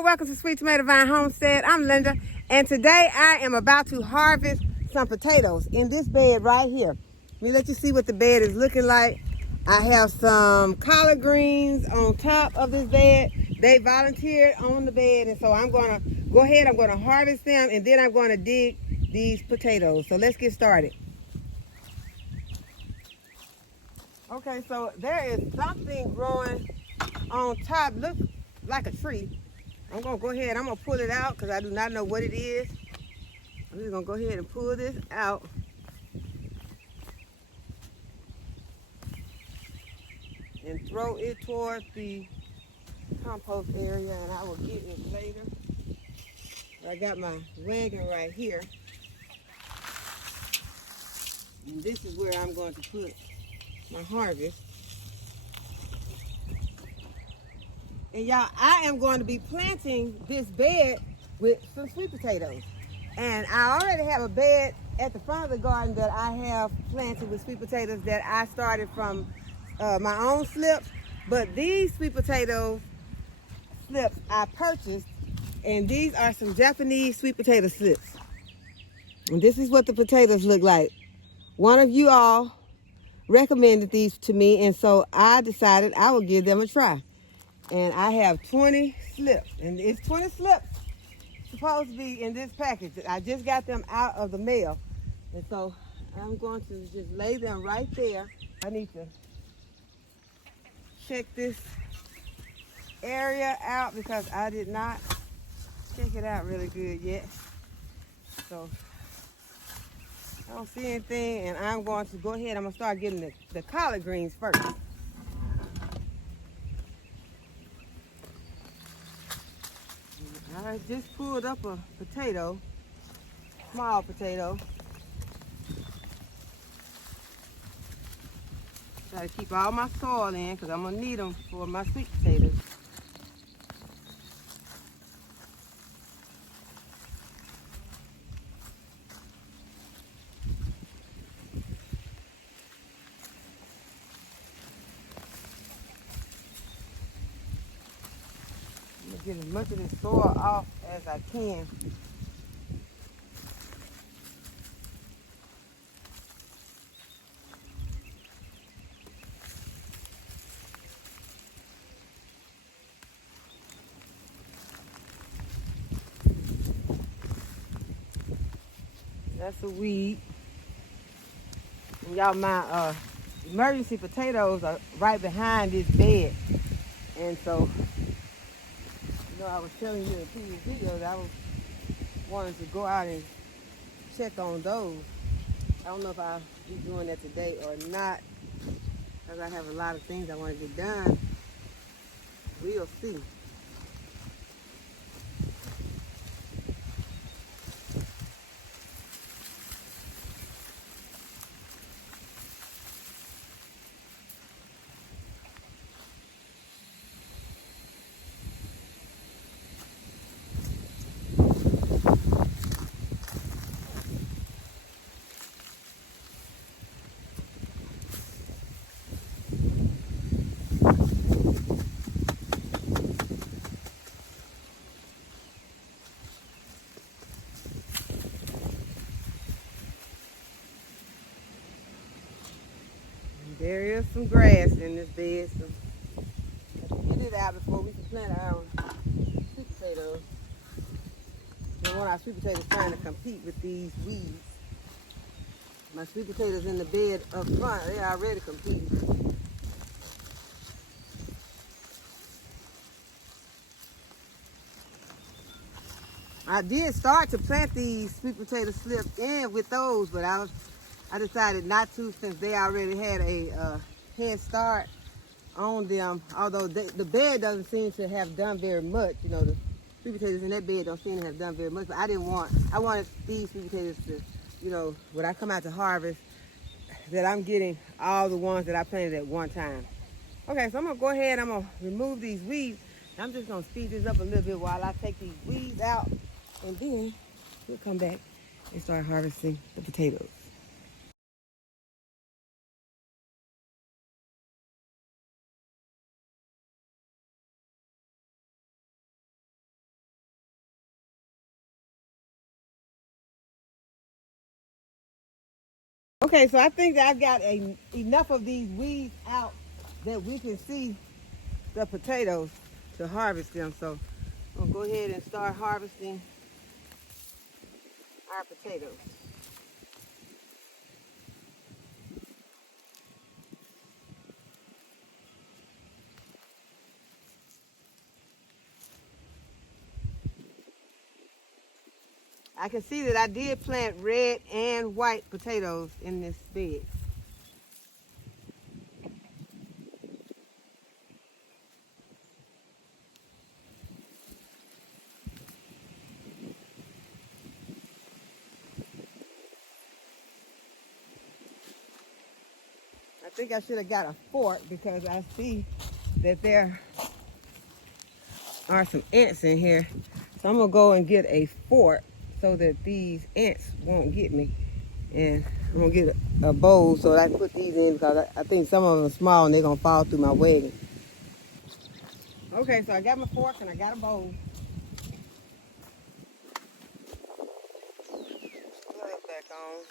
everyone, welcome to Sweet Tomato Vine Homestead. I'm Linda, and today I am about to harvest some potatoes in this bed right here. Let me let you see what the bed is looking like. I have some collard greens on top of this bed. They volunteered on the bed, and so I'm going to go ahead, I'm going to harvest them, and then I'm going to dig these potatoes. So let's get started. Okay, so there is something growing on top, looks like a tree. I'm gonna go ahead, I'm gonna pull it out because I do not know what it is. I'm just gonna go ahead and pull this out. And throw it towards the compost area, and I will get it later. I got my wagon right here. And this is where I'm going to put my harvest. And y'all, I am going to be planting this bed with some sweet potatoes. And I already have a bed at the front of the garden that I have planted with sweet potatoes that I started from my own slips. But these sweet potato slips I purchased, and these are some Japanese sweet potato slips. And this is what the potatoes look like. One of you all recommended these to me, and so I decided I would give them a try. And I have 20 slips, and it's 20 slips supposed to be in this package. I just got them out of the mail, and so I'm going to just lay them right there. I need to check this area out because I did not check it out really good yet. So I don't see anything, and I'm going to go ahead. I'm going to start getting the collard greens first. I just pulled up a potato, small potato. Try to keep all my soil in because I'm going to need them for my sweet potatoes. I'm going to get as much of this soil off as I can. That's a weed. And y'all, my emergency potatoes are right behind this bed. And so, you know, I was telling you in previous videos, I was wanting to go out and check on those. I don't know if I'll be doing that today or not, because I have a lot of things I want to get done. We'll see. There is some grass in this bed, so let's get it out before we can plant our own sweet potatoes. We don't want our sweet potatoes trying to compete with these weeds. My sweet potatoes in the bed up front, they already competing. I did start to plant these sweet potato slips in with those, but I decided not to since they already had a head start on them. Although the bed doesn't seem to have done very much. You know, the sweet potatoes in that bed don't seem to have done very much. But I wanted these sweet potatoes to, you know, when I come out to harvest, that I'm getting all the ones that I planted at one time. Okay, so I'm gonna go ahead, I'm gonna remove these weeds. I'm just gonna speed this up a little bit while I take these weeds out, and then we'll come back and start harvesting the potatoes. Okay, so I think that I've got enough of these weeds out that we can see the potatoes to harvest them. So I'm gonna go ahead and start harvesting our potatoes. I can see that I did plant red and white potatoes in this bed. I think I should have got a fork because I see that there are some ants in here. So I'm gonna go and get a fork so that these ants won't get me. And I'm gonna get a bowl so that I can put these in because I think some of them are small and they're gonna fall through my wagon. Okay, so I got my fork and I got a bowl. Put it back on.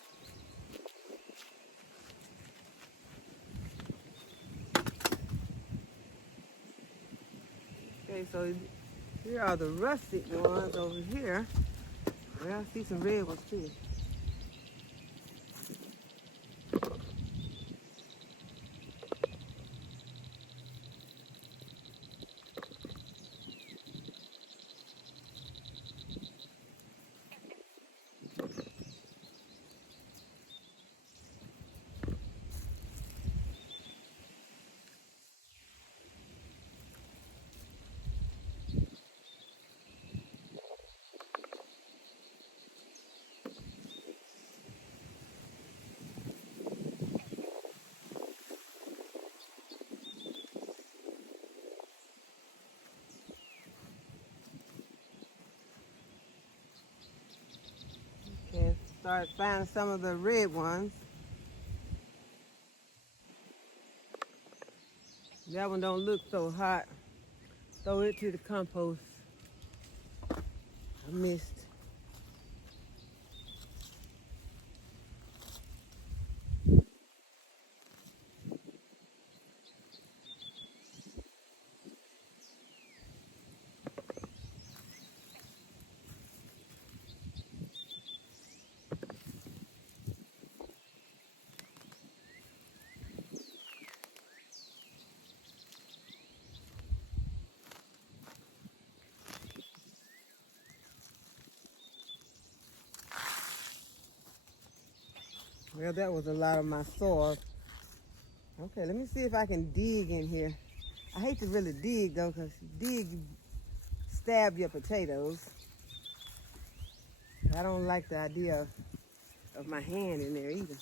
Okay, so here are the rustic ones over here. Well, I see some red ones too. Okay, start finding some of the red ones. That one don't look so hot. Throw it to the compost. I missed. Well, that was a lot of my soil. Okay, let me see if I can dig in here. I hate to really dig though, because you stab your potatoes. I don't like the idea of my hand in there either.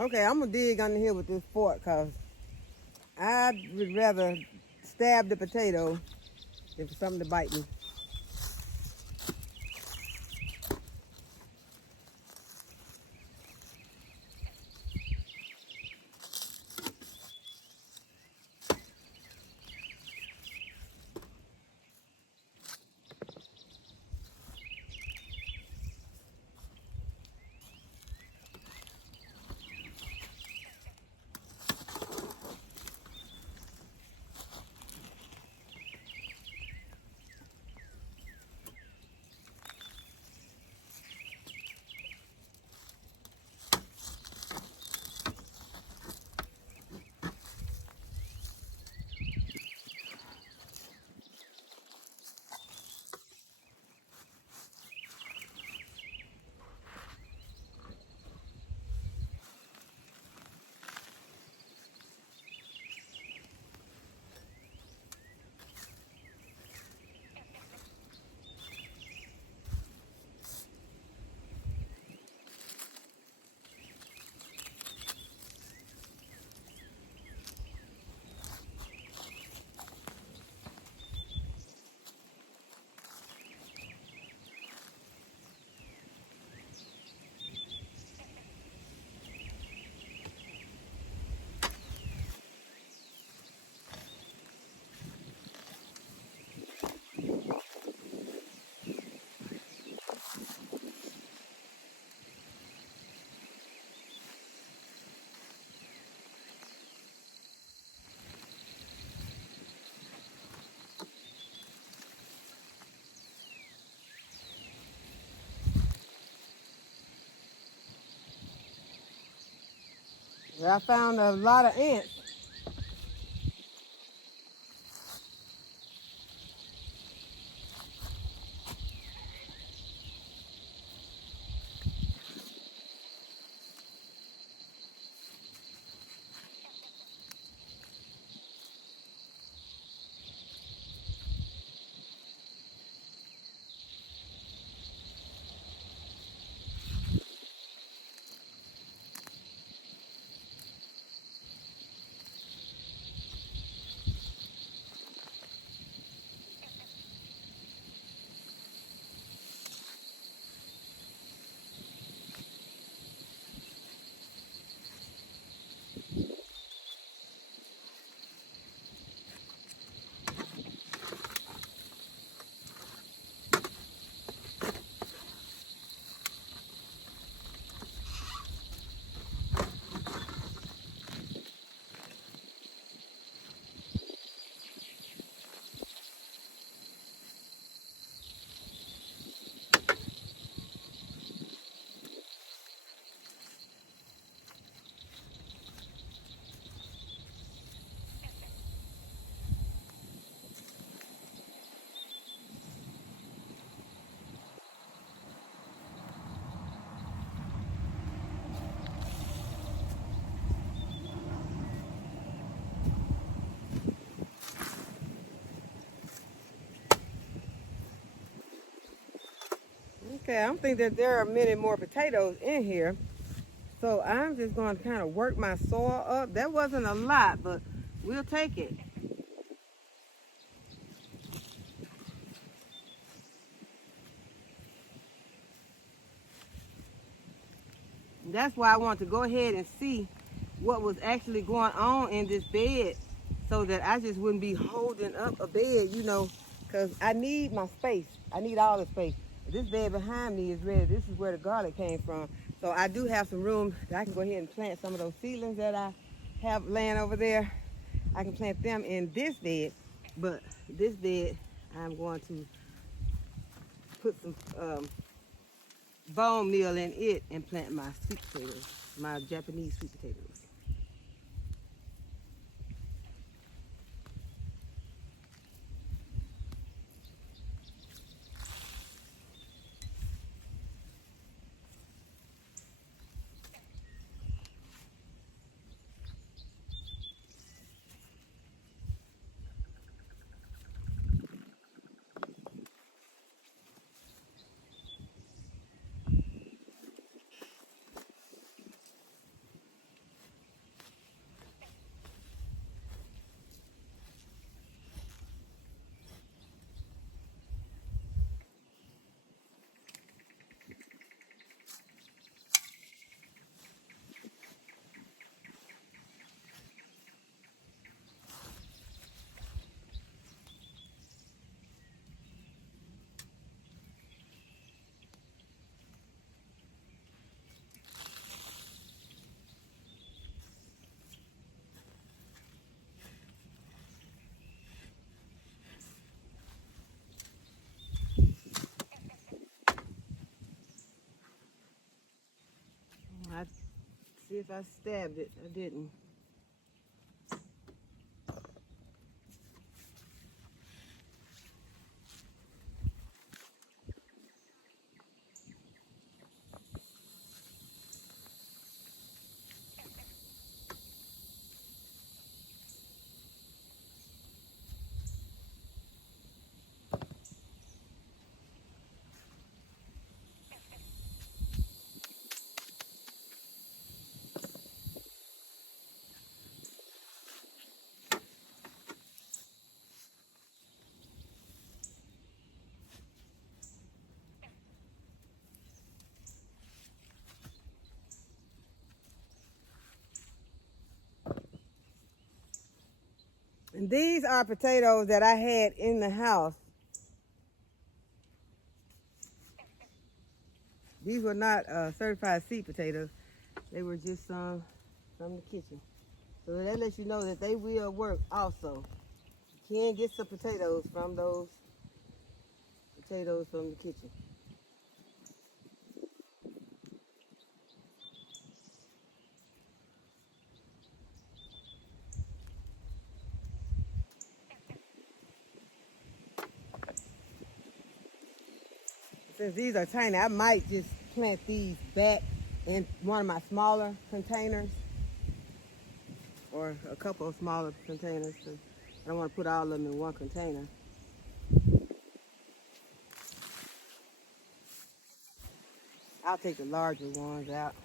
Okay, I'm gonna dig under here with this fork because I would rather stab the potato than for something to bite me. I found a lot of ants. Okay, I don't think that there are many more potatoes in here. So I'm just going to kind of work my soil up. That wasn't a lot, but we'll take it. That's why I want to go ahead and see what was actually going on in this bed so that I just wouldn't be holding up a bed, you know, because I need my space. I need all the space. This bed behind me is ready. This is where the garlic came from. So I do have some room that I can go ahead and plant some of those seedlings that I have laying over there. I can plant them in this bed, but this bed I'm going to put some bone meal in it and plant my sweet potatoes, my Japanese sweet potatoes. I see if I stabbed it. I didn't. And these are potatoes that I had in the house. These were not certified seed potatoes. They were just some from the kitchen. So that lets you know that they will work also. You can get some potatoes from those potatoes from the kitchen. Since these are tiny, I might just plant these back in one of my smaller containers, or a couple of smaller containers. I don't want to put all of them in one container. I'll take the larger ones out.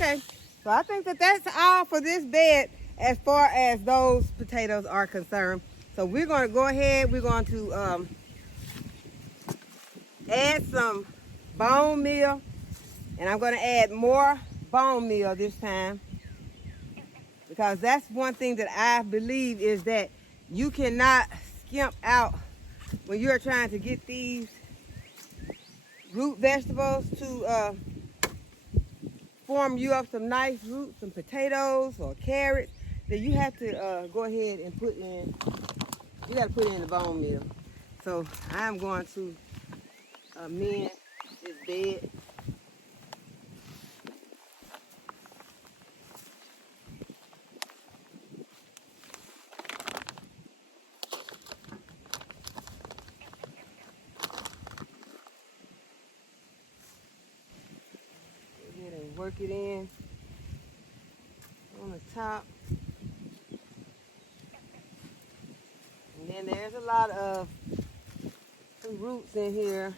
Okay, so I think that that's all for this bed as far as those potatoes are concerned. So we're going to go ahead, we're going to add some bone meal, and I'm going to add more bone meal this time, because that's one thing that I believe is that you cannot skimp out when you're trying to get these root vegetables to form you up some nice roots, some potatoes or carrots. Then you have to go ahead and put in, you got to put in the bone meal. So I'm going to mend this bed. Go ahead and work it in on the top. And then there's a lot of some roots in here,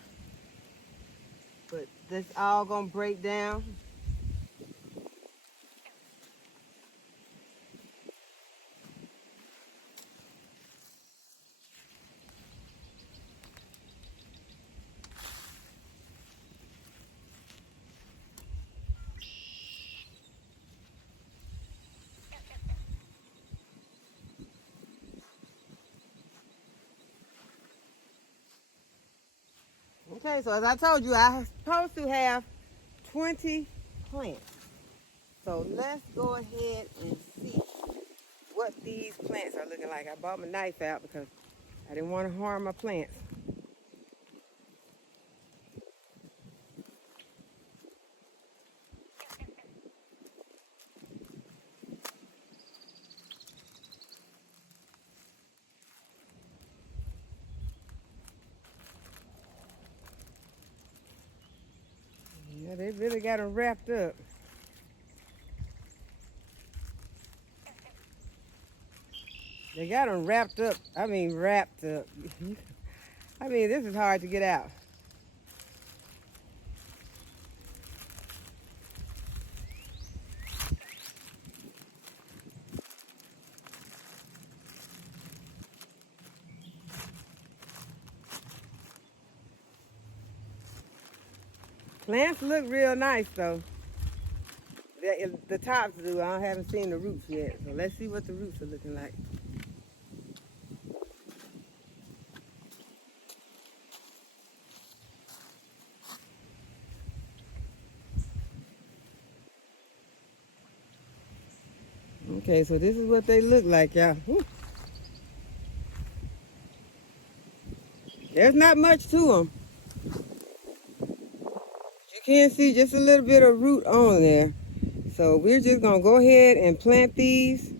but that's all gonna break down. Okay, so as I told you, I was supposed to have 20 plants. So let's go ahead and see what these plants are looking like. I brought my knife out because I didn't want to harm my plants. Yeah, they really got them wrapped up. They got them wrapped up. I mean, wrapped up. I mean, this is hard to get out. Plants look real nice though. The tops do. I haven't seen the roots yet. So let's see what the roots are looking like. Okay, so this is what they look like, y'all. There's not much to them. You can see just a little bit of root on there. So we're just gonna go ahead and plant these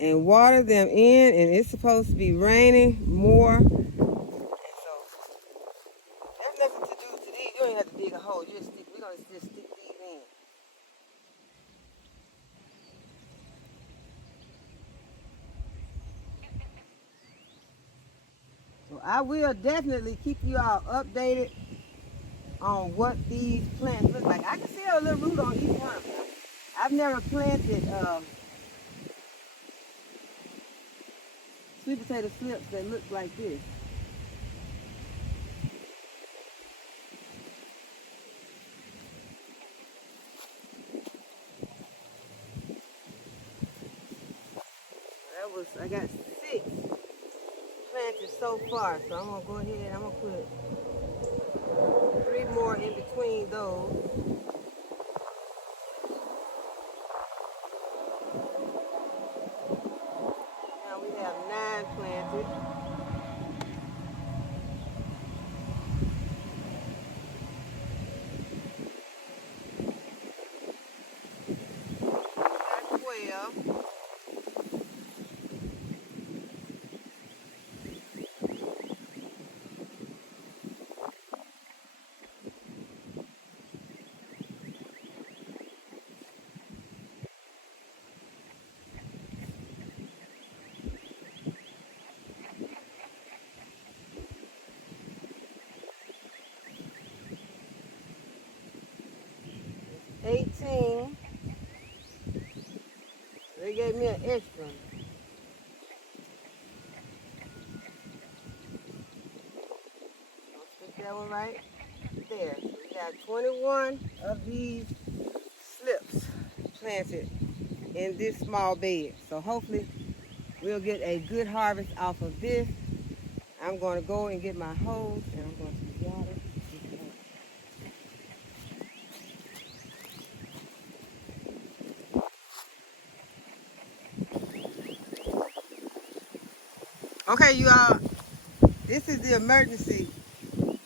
and water them in, and it's supposed to be raining more. And so there's nothing to do to these. You don't even have to dig a hole. We're gonna just stick these in. So I will definitely keep you all updated on what these plants look like. I can see a little root on each one of them. I've never planted sweet potato slips that look like this. I got 6 planted so far, so I'm gonna go ahead, I'm gonna put 3 more in between those. Now we have 9 planted. Got 12. They gave me an extra. I'll stick that one right there. So we got 21 of these slips planted in this small bed. So hopefully we'll get a good harvest off of this. I'm going to go and get my hose and I'm going to water. Okay, you all, this is the emergency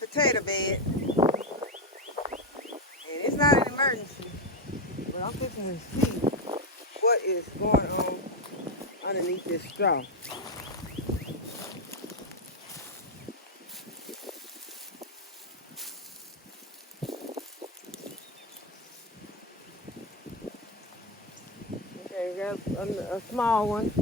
potato bed. And it's not an emergency, but I'm fixing to see what is going on underneath this straw. Okay, we got a small one.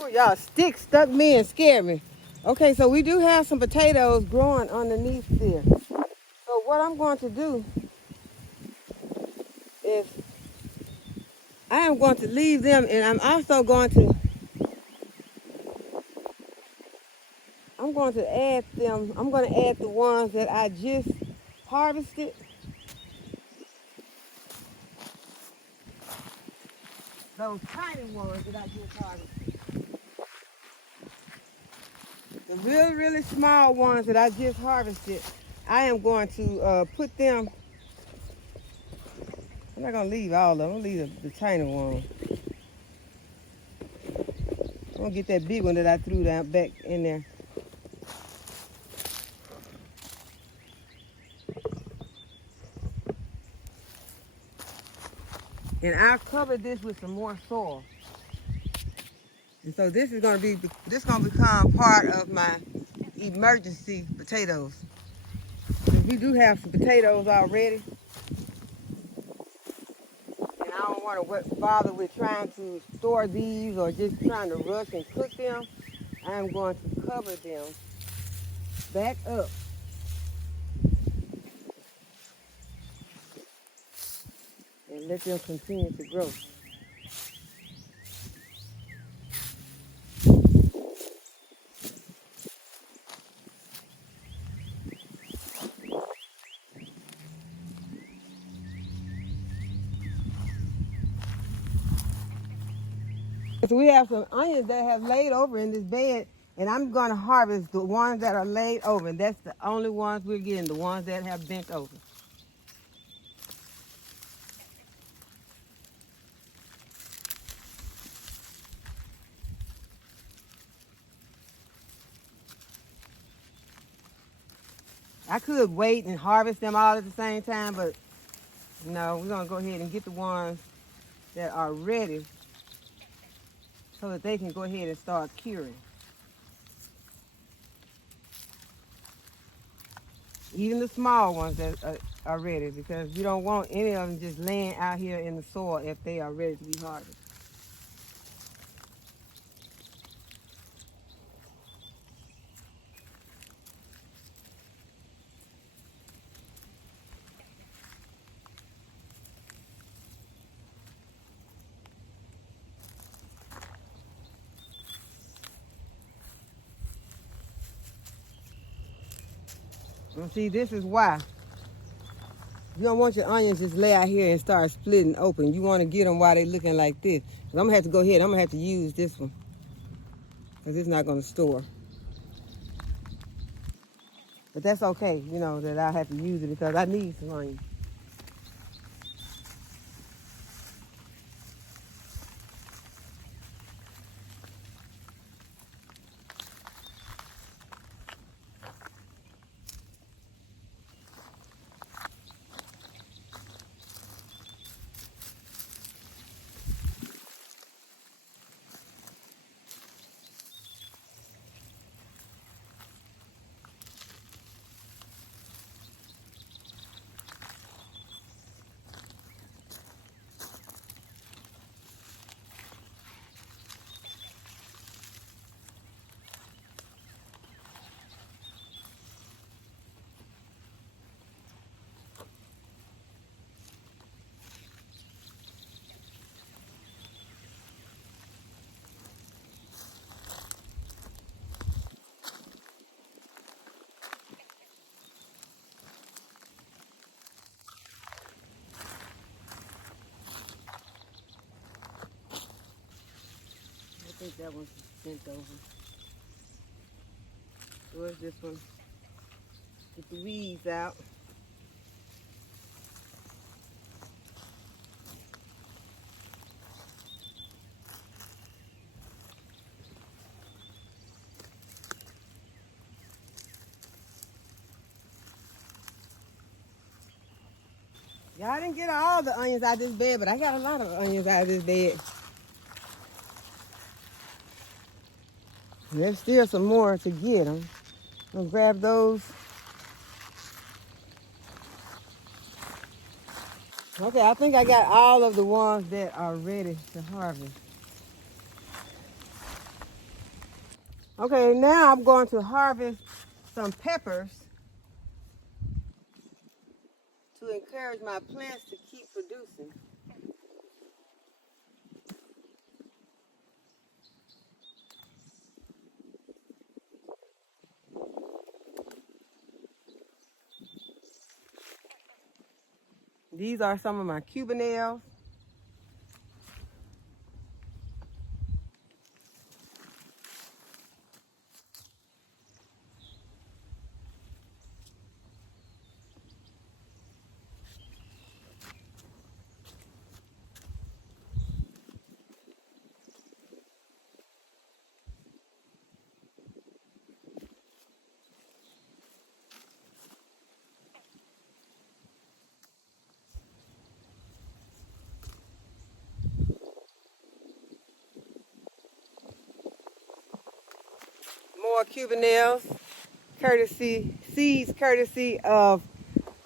Oh, y'all, sticks stuck me and scared me. Okay, so we do have some potatoes growing underneath there. So what I'm going to do is I am going to leave them, and I'm also going to add them. I'm going to add the ones that I just harvested. Those tiny ones that I just harvested. The really, really small ones that I just harvested, I am going to put them. I'm not going to leave all of them. I'm going to leave the tiny one. I'm going to get that big one that I threw down back in there. And I'll cover this with some more soil. And so this is going to become part of my emergency potatoes. We do have some potatoes already. And I don't want to bother with trying to store these or just trying to rush and cook them. I'm going to cover them back up. let them continue to grow. So we have some onions that have laid over in this bed, and I'm going to harvest the ones that are laid over. And that's the only ones we're getting, the ones that have bent over. I could wait and harvest them all at the same time, but no, we're going to go ahead and get the ones that are ready so that they can go ahead and start curing. Even the small ones that are ready, because you don't want any of them just laying out here in the soil if they are ready to be harvested. And see, this is why. You don't want your onions just lay out here and start splitting open. You want to get them while they're looking like this. But I'm going to have to go ahead. I'm going to have to use this one because it's not going to store. But that's okay, you know, that I have to use it because I need some onions. I think that one's bent over. So it's this one. Get the weeds out. Y'all didn't get all the onions out of this bed, but I got a lot of onions out of this bed. And there's still some more to get. I'm gonna grab those. Okay, I think I got all of the ones that are ready to harvest. Okay, now I'm going to harvest some peppers to encourage my plants to keep producing. These are some of my cubanelles. More cubanelles, seeds courtesy of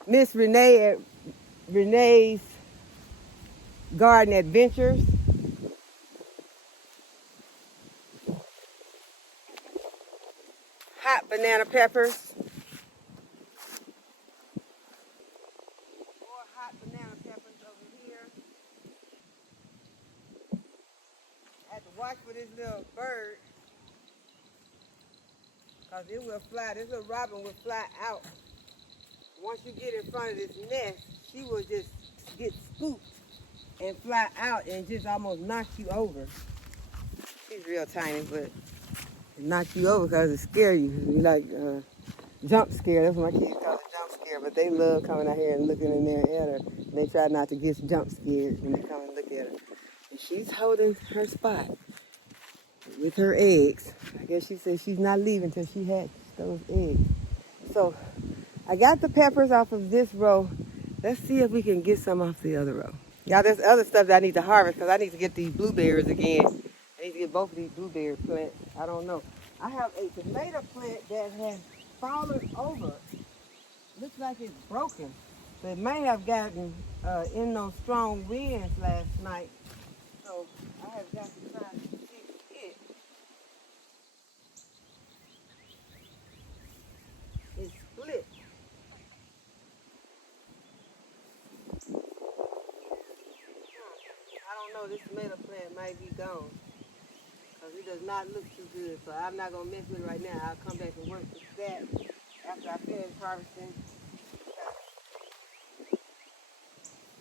Miss Renee at Renee's Garden Adventures. Hot banana peppers. More hot banana peppers over here. watch for this little bird, because it will fly. This little robin will fly out. Once you get in front of this nest, she will just get scooped and fly out and just almost knock you over. She's real tiny, but it knocks you over because it scares you. You like jump scare. That's what my kids call it, jump scare. But they love coming out here and looking in there at her. And they try not to get jump scared when they come and look at her. And she's holding her spot with her eggs. I guess she said she's not leaving until she hatches those eggs. So I got the peppers off of this row. Let's see if we can get some off the other row. Y'all, there's other stuff that I need to harvest because I need to get these blueberries again. I need to get both of these blueberry plants. I don't know. I have a tomato plant that has fallen over. Looks like it's broken. So it may have gotten in those strong winds last night. So I have got to try to fix it. It's split. I don't know, this tomato plant might be gone. Because it does not look too good. So I'm not going to mess with it right now. I'll come back and work with that after I finish harvesting.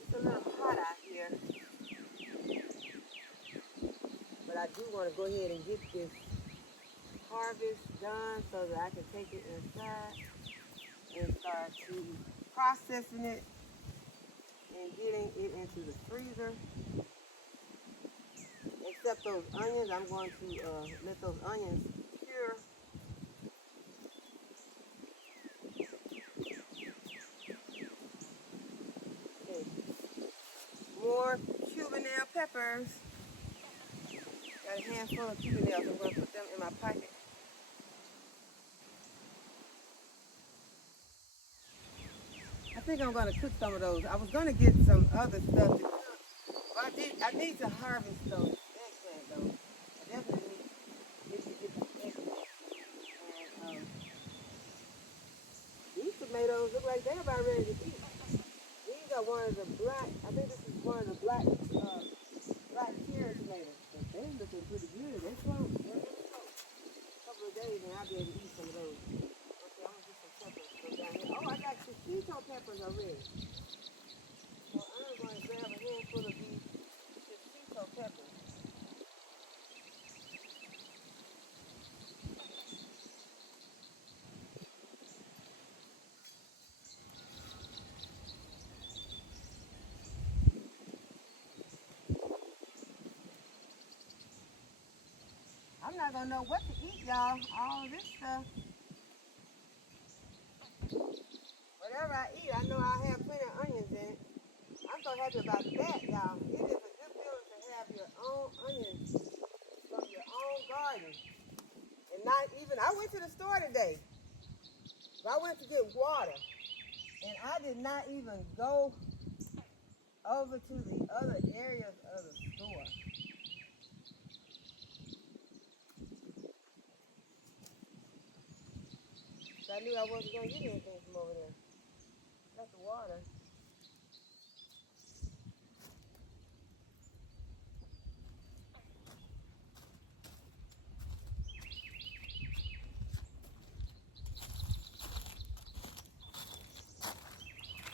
It's a little hot out here. But I do want to go ahead and get this harvest done so that I can take it inside and start to processing it and getting it into the freezer. Except those onions, I'm going to let those onions cure. Okay. More Cuban peppers. Got a handful of Cuban. I'm going to put them in my pocket. I think I'm going to cook some of those. I was going to get some other stuff to cook, but I need to harvest those. Though. I definitely need to get the eggplant. And these tomatoes look like they're about ready to eat. These are one of the black, I think this is one of the black carrot tomatoes. But they're looking pretty good. They're close. They're really close. A couple of days and I'll be able to eat some of those. Okay, I'm going to get some peppers from down here. Oh, I got shishito peppers already. So I'm going to grab a handful of these shishito peppers. I'm not going to know what to eat, y'all. All this stuff. Whatever I eat, I know I'll have plenty of onions in it. I'm so happy about that, y'all. It is a good feeling to have your own onions from your own garden. And not even, I went to the store today. I went to get water. And I did not even go over to the other areas of the store. I knew I wasn't going to get anything from over there. Got the water.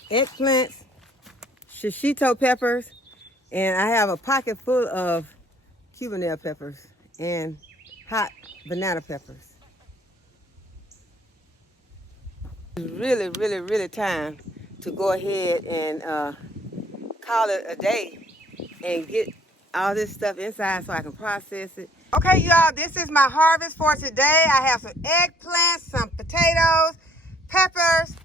Eggplants, shishito peppers, and I have a pocket full of Cuban peppers and hot banana peppers. It's really, really, really time to go ahead and call it a day and get all this stuff inside so I can process it. Okay, y'all, this is my harvest for today. I have some eggplants, some potatoes, peppers,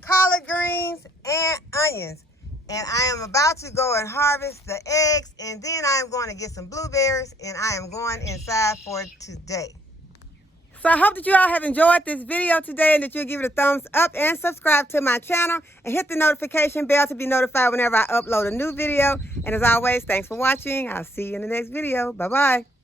collard greens, and onions. And I am about to go and harvest the eggs, and then I am going to get some blueberries, and I am going inside for today. So I hope that you all have enjoyed this video today and that you'll give it a thumbs up and subscribe to my channel and hit the notification bell to be notified whenever I upload a new video. And as always, thanks for watching. I'll see you in the next video. Bye-bye.